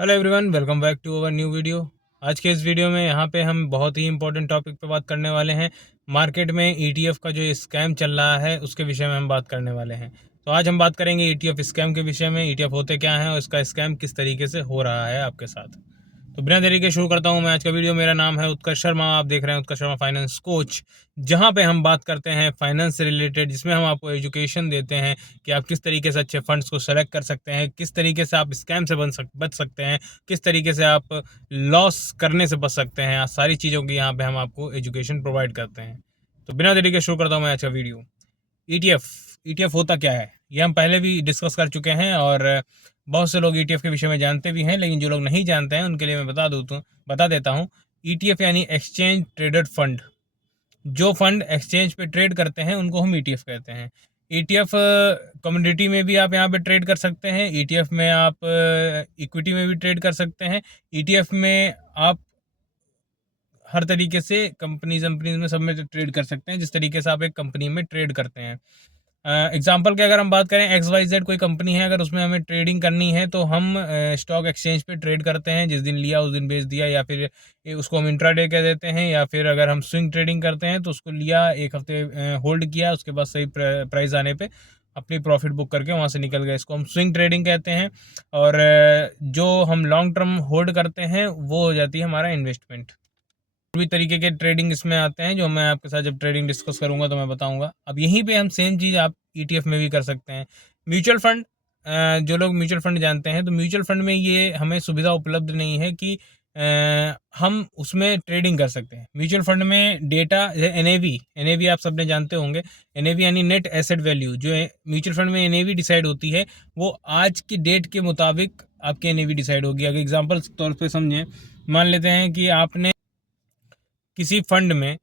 Hello everyone, welcome back to our new video. आज के इस वीडियो में यहाँ पे हम बहुत ही इंपॉर्टेंट टॉपिक पे बात करने वाले हैं। मार्केट में ईटीएफ का जो स्कैम चल रहा है उसके विषय में हम बात करने वाले हैं। तो आज हम बात करेंगे ईटीएफ स्कैम के विषय में। ईटीएफ होते क्या हैं और इसका स्कैम किस तरीके से हो रहा है आपके साथ। तो बिना देरी के शुरू करता हूं मैं आज का वीडियो। मेरा नाम है उत्कर्ष शर्मा, आप देख रहे हैं उत्कर्ष शर्मा फाइनेंस कोच, जहां पे हम बात करते हैं फाइनेंस से रिलेटेड, जिसमें हम आपको एजुकेशन देते हैं कि आप किस तरीके से अच्छे फंड्स को सेलेक्ट कर सकते हैं, किस तरीके से आप स्कैम से बच सकते हैं, किस तरीके से आप लॉस करने से बच सकते हैं। सारी चीज़ों की यहाँ पे हम आपको एजुकेशन प्रोवाइड करते हैं। तो बिना देरी के शुरू करता हूँ मैं आज का वीडियो। ईटीएफ ईटीएफ होता क्या है ये हम पहले भी डिस्कस कर चुके हैं और बहुत से लोग ईटीएफ के विषय में जानते भी हैं, लेकिन जो लोग नहीं जानते हैं उनके लिए मैं बता देता हूँ। ईटीएफ यानी एक्सचेंज ट्रेडेड फंड। जो फंड एक्सचेंज पे ट्रेड करते हैं उनको हम ईटीएफ कहते हैं। ईटीएफ कमोडिटी में भी आप यहाँ पे ट्रेड कर सकते हैं, ईटीएफ में आप इक्विटी में भी ट्रेड कर सकते हैं, ईटीएफ में आप हर तरीके से कंपनीज में सब में ट्रेड कर सकते हैं, जिस तरीके से आप एक कंपनी में ट्रेड करते हैं। एग्जाम्पल के अगर हम बात करें, XYZ कोई कंपनी है, अगर उसमें हमें ट्रेडिंग करनी है तो हम स्टॉक एक्सचेंज पे ट्रेड करते हैं। जिस दिन लिया उस दिन बेच दिया, या फिर उसको हम इंट्राडे कह देते हैं, या फिर अगर हम स्विंग ट्रेडिंग करते हैं तो उसको लिया, एक हफ्ते होल्ड किया, उसके बाद सही प्राइस आने पे अपनी प्रॉफिट बुक करके वहाँ से निकल गए, इसको हम स्विंग ट्रेडिंग कहते हैं। और जो हम लॉन्ग टर्म होल्ड करते हैं वो हो जाती है हमारा इन्वेस्टमेंट। भी तरीके के ट्रेडिंग इसमें आते हैं, जो मैं आपके साथ जब ट्रेडिंग डिस्कस करूंगा तो मैं बताऊंगा। अब यहीं पे हम सेम चीज़ आप ईटीएफ में भी कर सकते हैं। म्यूचुअल फंड, जो लोग म्यूचुअल फंड जानते हैं, तो म्यूचुअल फंड में ये हमें सुविधा उपलब्ध नहीं है कि हम उसमें ट्रेडिंग कर सकते हैं। म्यूचुअल फंड में डेटा एनएवी आप सबने जानते होंगे। एनएवी यानी नेट एसेट वैल्यू। जो म्यूचुअल फंड में एनएवी डिसाइड होती है वो आज की डेट के मुताबिक आपकी एनएवी डिसाइड होगी। अगर एग्जाम्पल तौर पर समझें, मान लेते हैं कि आपने किसी फंड में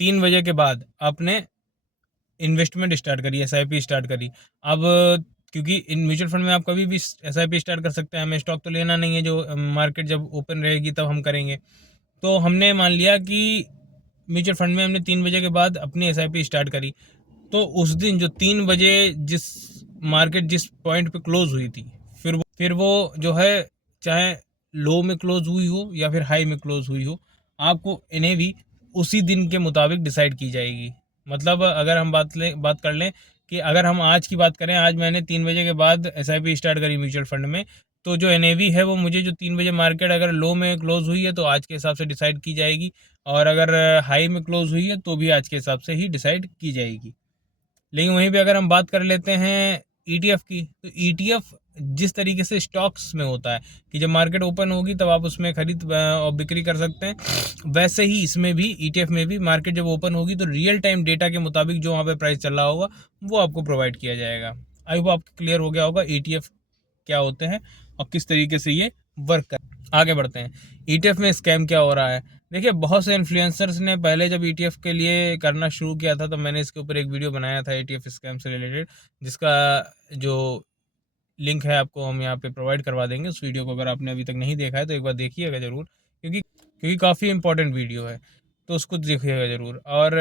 3 बजे के बाद आपने इन्वेस्टमेंट स्टार्ट करी, एसआईपी स्टार्ट करी। अब क्योंकि इन म्यूचुअल फंड में आप कभी भी एसआईपी स्टार्ट कर सकते हैं, हमें स्टॉक तो लेना नहीं है, जो मार्केट जब ओपन रहेगी तब हम करेंगे। तो हमने मान लिया कि म्यूचुअल फंड में हमने 3 बजे के बाद अपनी एसआईपी स्टार्ट करी, तो उस दिन जो 3 बजे जिस मार्केट जिस पॉइंट पे क्लोज हुई थी, फिर वो जो है, चाहे लो में क्लोज हुई हो या फिर हाई में क्लोज हुई हो, आपको एनएवी उसी दिन के मुताबिक डिसाइड की जाएगी। मतलब अगर हम बात कर लें कि अगर हम आज की बात करें, आज मैंने 3 बजे के बाद एसआईपी स्टार्ट करी म्यूचुअल फंड में, तो जो एनएवी है वो मुझे जो 3 बजे मार्केट अगर लो में क्लोज हुई है तो आज के हिसाब से डिसाइड की जाएगी, और अगर हाई में क्लोज हुई है तो भी आज के हिसाब से ही डिसाइड की जाएगी। लेकिन वहीं पे अगर हम बात कर लेते हैं ईटीएफ की, तो ईटीएफ जिस तरीके से स्टॉक्स में होता है कि जब मार्केट ओपन होगी तब आप उसमें खरीद और बिक्री कर सकते हैं, वैसे ही इसमें भी ईटीएफ में भी मार्केट जब ओपन होगी तो रियल टाइम डेटा के मुताबिक जो वहाँ पे प्राइस चल रहा होगा वो आपको प्रोवाइड किया जाएगा। आई होप आपको क्लियर हो गया होगा ईटीएफ क्या होते हैं और किस तरीके से ये वर्क कर। आगे बढ़ते हैं, ईटीएफ में स्कैम क्या हो रहा है। देखिए, बहुत से इन्फ्लुएंसर्स ने पहले जब ईटीएफ के लिए करना शुरू किया था तो मैंने इसके ऊपर एक वीडियो बनाया था ईटीएफ स्कैम से रिलेटेड, जिसका जो लिंक है आपको हम यहाँ पे प्रोवाइड करवा देंगे। उस वीडियो को अगर आपने अभी तक नहीं देखा है तो एक बार देखिएगा ज़रूर, क्योंकि काफ़ी इंपॉर्टेंट वीडियो है, तो उसको देखिएगा ज़रूर। और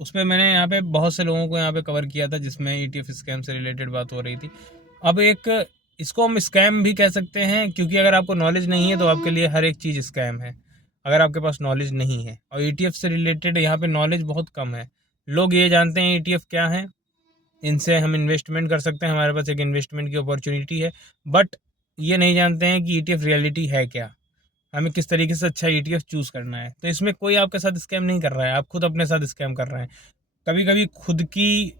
उसमें मैंने यहाँ पे बहुत से लोगों को यहाँ पे कवर किया था जिसमें ईटीएफ स्कैम से रिलेटेड बात हो रही थी। अब एक इसको हम स्कैम भी कह सकते हैं, क्योंकि अगर आपको नॉलेज नहीं है तो आपके लिए हर एक चीज़ स्कैम है, अगर आपके पास नॉलेज नहीं है। और ईटीएफ से रिलेटेड यहाँ पे नॉलेज बहुत कम है। लोग ये जानते हैं ईटीएफ क्या है, इनसे हम इन्वेस्टमेंट कर सकते हैं, हमारे पास एक इन्वेस्टमेंट की अपॉर्चुनिटी है, बट ये नहीं जानते हैं कि ईटीएफ रियलिटी है क्या, हमें किस तरीके से अच्छा ईटीएफ चूज़ करना है। तो इसमें कोई आपके साथ स्कैम नहीं कर रहा है, आप खुद अपने साथ स्कैम कर रहे हैं। कभी कभी खुद की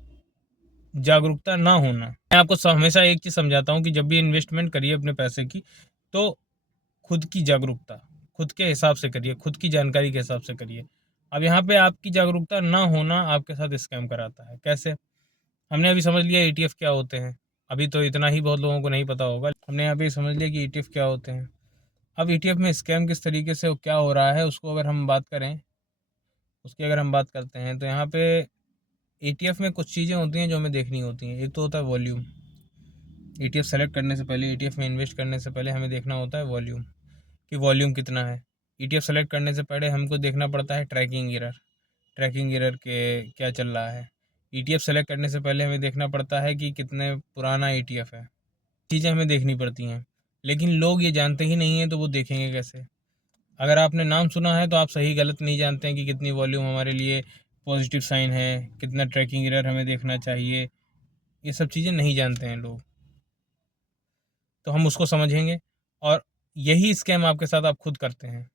जागरूकता ना होना। मैं आपको हमेशा एक चीज़ समझाता हूँ कि जब भी इन्वेस्टमेंट करिए अपने पैसे की, तो खुद की जागरूकता खुद के हिसाब से करिए, खुद की जानकारी के हिसाब से करिए। अब यहाँ पे आपकी जागरूकता ना होना आपके साथ स्कैम कराता है। कैसे? हमने अभी समझ लिया ईटीएफ क्या होते हैं, अभी तो इतना ही बहुत लोगों को नहीं पता होगा। हमने यहाँ पे समझ लिया कि ईटीएफ क्या होते हैं। अब ईटीएफ में स्कैम किस तरीके से क्या हो रहा है उसको अगर हम बात करें, उसकी अगर हम बात करते हैं, तो यहाँ पे ईटीएफ में कुछ चीज़ें होती हैं जो हमें देखनी होती हैं। एक तो होता है वॉल्यूम। ईटीएफ सेलेक्ट करने से पहले, ईटीएफ में इन्वेस्ट करने से पहले हमें देखना होता है वॉल्यूम, कि वॉल्यूम कितना है। ईटीएफ सेलेक्ट करने से पहले हमको देखना पड़ता है ट्रैकिंग एरर के क्या चल रहा है। ईटीएफ सेलेक्ट करने से पहले हमें देखना पड़ता है कि कितने पुराना ईटीएफ है। चीज़ें हमें देखनी पड़ती हैं। लेकिन लोग ये जानते ही नहीं हैं, तो वो देखेंगे कैसे? अगर आपने नाम सुना है तो आप सही गलत नहीं जानते हैं कि कितनी वॉल्यूम हमारे लिए पॉजिटिव साइन है, कितना ट्रैकिंग एरर हमें देखना चाहिए, ये सब चीज़ें नहीं जानते हैं लोग। तो हम उसको समझेंगे, और यही स्कैम आपके साथ आप खुद करते हैं।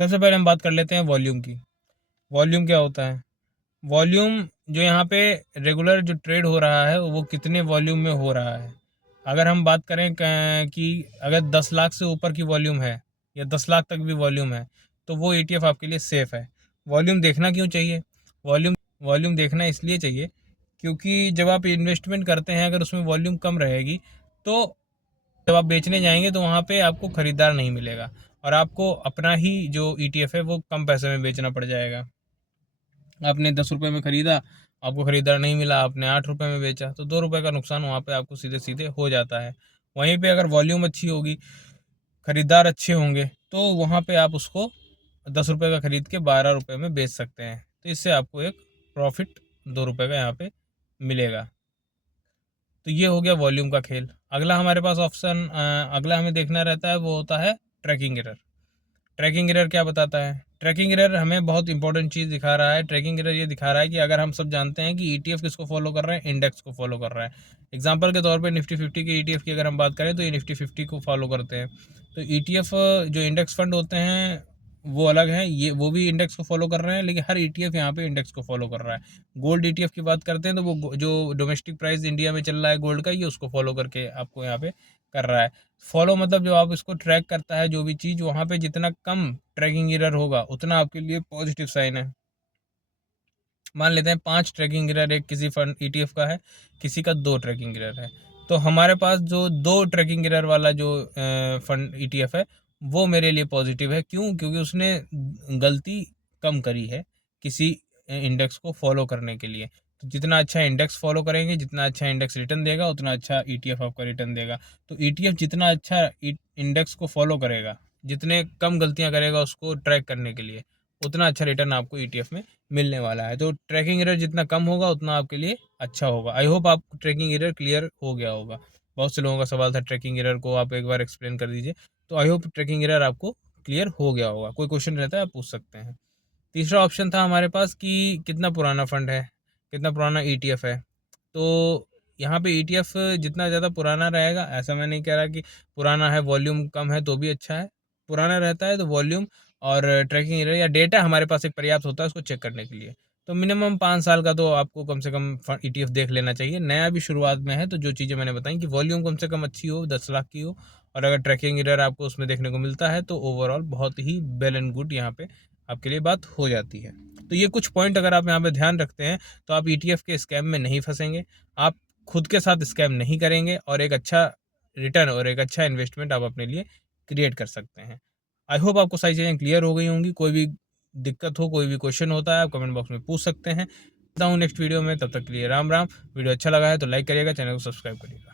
सबसे पहले हम बात कर लेते हैं वॉल्यूम की। वॉल्यूम क्या होता है? वॉल्यूम जो यहाँ पे रेगुलर जो ट्रेड हो रहा है वो कितने वॉल्यूम में हो रहा है। अगर हम बात करें कि अगर 10 लाख से ऊपर की वॉल्यूम है या 10 लाख तक भी वॉल्यूम है, तो वो ETF आपके लिए सेफ़ है। वॉल्यूम देखना क्यों चाहिए? वॉल्यूम वॉल्यूम देखना इसलिए चाहिए क्योंकि जब आप इन्वेस्टमेंट करते हैं, अगर उसमें वॉल्यूम कम रहेगी, तो जब आप बेचने जाएंगे तो वहाँ पे आपको ख़रीदार नहीं मिलेगा, और आपको अपना ही जो ETF है वो कम पैसे में बेचना पड़ जाएगा। आपने 10 रुपये में ख़रीदा, आपको ख़रीदार नहीं मिला, आपने 8 रुपये में बेचा, तो 2 रुपये का नुकसान वहाँ पे आपको सीधे सीधे हो जाता है। वहीं पे अगर वॉल्यूम अच्छी होगी, ख़रीदार अच्छे होंगे, तो वहाँ पे आप उसको 10 रुपये का ख़रीद के 12 रुपये में बेच सकते हैं। तो इससे आपको एक प्रॉफिट 2 रुपये का यहाँ पे मिलेगा। तो ये हो गया वॉल्यूम का खेल। अगला हमारे पास ऑप्शन, अगला हमें देखना रहता है, वो होता है ट्रैकिंग एरर। ट्रैकिंग एरर क्या बताता है? ट्रैकिंग एरर हमें बहुत इंपॉर्टेंट चीज़ दिखा रहा है। ट्रैकिंग एरर ये दिखा रहा है कि अगर हम सब जानते हैं कि ETF किसको फॉलो कर रहे हैं, इंडेक्स को फॉलो कर रहा है। एग्जांपल के तौर पे निफ्टी 50 के ETF की अगर हम बात करें, तो ये निफ्टी 50 को फॉलो करते हैं। तो ETF जो इंडेक्स फंड होते हैं वो अलग हैं, ये वो भी इंडेक्स को फॉलो कर रहे हैं, लेकिन हर ETF यहाँ पे इंडेक्स को फॉलो कर रहा है। गोल्ड ETF की बात करते हैं तो वो जो डोमेस्टिक प्राइस इंडिया में चल रहा है गोल्ड का, ये उसको फॉलो करके आपको यहाँ पे कर रहा है। फॉलो मतलब जो आप इसको ट्रैक करता है जो भी चीज़, वहाँ पे जितना कम ट्रैकिंग एरर होगा उतना आपके लिए पॉजिटिव साइन है। मान लेते हैं 5 ट्रैकिंग एरर एक किसी फंड ETF का है, किसी का 2 ट्रैकिंग एरर है, तो हमारे पास जो 2 ट्रैकिंग एरर वाला जो फंड ETF है, वो मेरे लिए पॉजिटिव है। क्यों? क्योंकि उसने गलती कम करी है किसी इंडेक्स को फॉलो करने के लिए। तो जितना अच्छा इंडेक्स फॉलो करेंगे, जितना अच्छा इंडेक्स रिटर्न देगा, उतना अच्छा ETF आपका रिटर्न देगा। तो ETF जितना अच्छा इंडेक्स को फॉलो करेगा, जितने कम गलतियां करेगा उसको ट्रैक करने के लिए, उतना अच्छा रिटर्न आपको ETF में मिलने वाला है। तो ट्रैकिंग एरर जितना कम होगा उतना आपके लिए अच्छा होगा। आई होप आपको ट्रैकिंग एरर क्लियर हो गया होगा। बहुत से लोगों का सवाल था ट्रैकिंग एरर को आप एक बार एक्सप्लेन कर दीजिए। तो आई होप ट्रैकिंग एरर आपको क्लियर हो गया होगा। कोई क्वेश्चन रहता है आप पूछ सकते हैं। तीसरा ऑप्शन था हमारे पास कि कितना पुराना फंड है, कितना पुराना ETF है। तो यहाँ पे ETF जितना ज़्यादा पुराना रहेगा, ऐसा मैं नहीं कह रहा कि पुराना है वॉल्यूम कम है तो भी अच्छा है। पुराना रहता है तो वॉल्यूम और ट्रैकिंग एरर या डेटा हमारे पास एक पर्याप्त होता है उसको चेक करने के लिए। तो मिनिमम 5 साल का तो आपको कम से कम ETF देख लेना चाहिए। नया भी शुरुआत में है तो जो चीज़ें मैंने बताई कि वॉल्यूम कम से कम अच्छी हो, 10 लाख की हो, और अगर ट्रैकिंग एरर आपको उसमें देखने को मिलता है, तो ओवरऑल बहुत ही वेल एंड गुड यहाँ पे आपके लिए बात हो जाती है। तो ये कुछ पॉइंट अगर आप यहाँ पे ध्यान रखते हैं, तो आप ETF के स्कैम में नहीं फंसेंगे, आप खुद के साथ स्कैम नहीं करेंगे, और एक अच्छा रिटर्न और एक अच्छा इन्वेस्टमेंट आप अपने लिए क्रिएट कर सकते हैं। आई होप आपको सारी चीज़ें क्लियर हो गई होंगी। कोई भी दिक्कत हो, कोई भी क्वेश्चन होता है, आप कमेंट बॉक्स में पूछ सकते हैं। मिलता हूँ नेक्स्ट वीडियो में, तब तक के लिए राम राम। वीडियो अच्छा लगा है तो लाइक करिएगा, चैनल को सब्सक्राइब करिएगा।